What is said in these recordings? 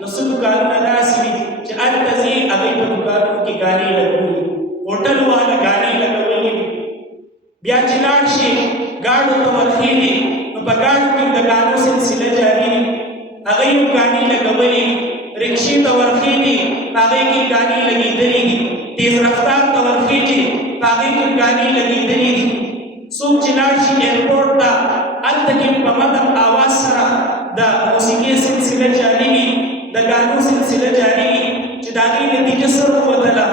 نو څه دوکانونه داسې وي چې هلته ځې هغوی په دوکانونو کې ګانې لګولي هوټل والا ګانې لګولې وي بیا چې لاړ شي ګاډو ته ورخېږي نو په ګاډو کې د ګانو سلسله جاري وي هغوی هم ګانې لګولې وي رکشې ته ورخېږي هغوی کې ګانې لګېدلې دي تیز رفتار ته ورخېږي هغوی کې ګانې لګېدلې دي څوک چې لاړ شي ایرپورټ ته هلته کې په مدم اواز سره د موسیقي سلسله جاري وي د ګانو سلسله جاري وي چې د هغې نتیجه سره ووتله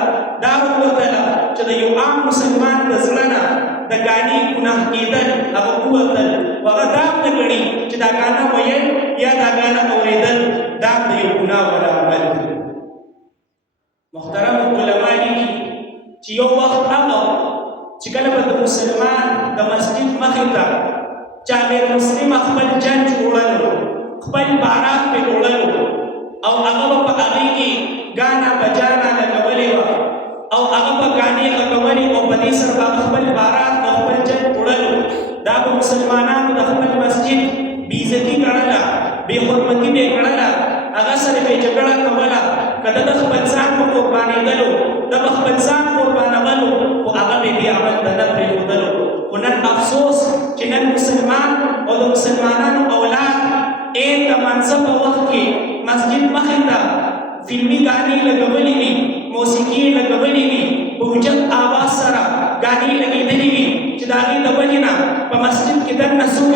دا ووتله چې د یو عام مسلمان د زړه نه د ګانې ګناه کېدل هغه ووتل خو هغه دا هم نه ګڼي چې دا ګانه ویل یا دا ګانه اورېدل دا د یو ګناه والا عمل دی محترم علما لیکي چې یو وخت هغه چې کله به د مسلمان د مسجد مخې ته چې امیر مسلم خپل جنج وړلو خپل بارات پې وړلو او هغه به په هغې کې ګانا بجانا لګولې وه او هغه به ګانې غږولې او په دې سره به خپل بارات او خپل جنج وړلو دا به مسلمانانو د خپل مسجد بېعزتي ګڼله بې حرمتي به یې ګڼله هغه سره به یې جګړه کوله که د خپل ځان په قربانېدلو د به خپل ځان قربانولو خو هغه به دې عمل ته نه پرېښودلو خو نن افسوس چې نن مسلمان او د مسلمانانو اولاد د منځه په وخت کې مسجد مخې ته فلمي ګانې لګولې وي موسیقي لګولې وي په اوچت آواز سره ګانې لګېدلې وي چې د هغې د وجې نه په مسجد کې دننه څوک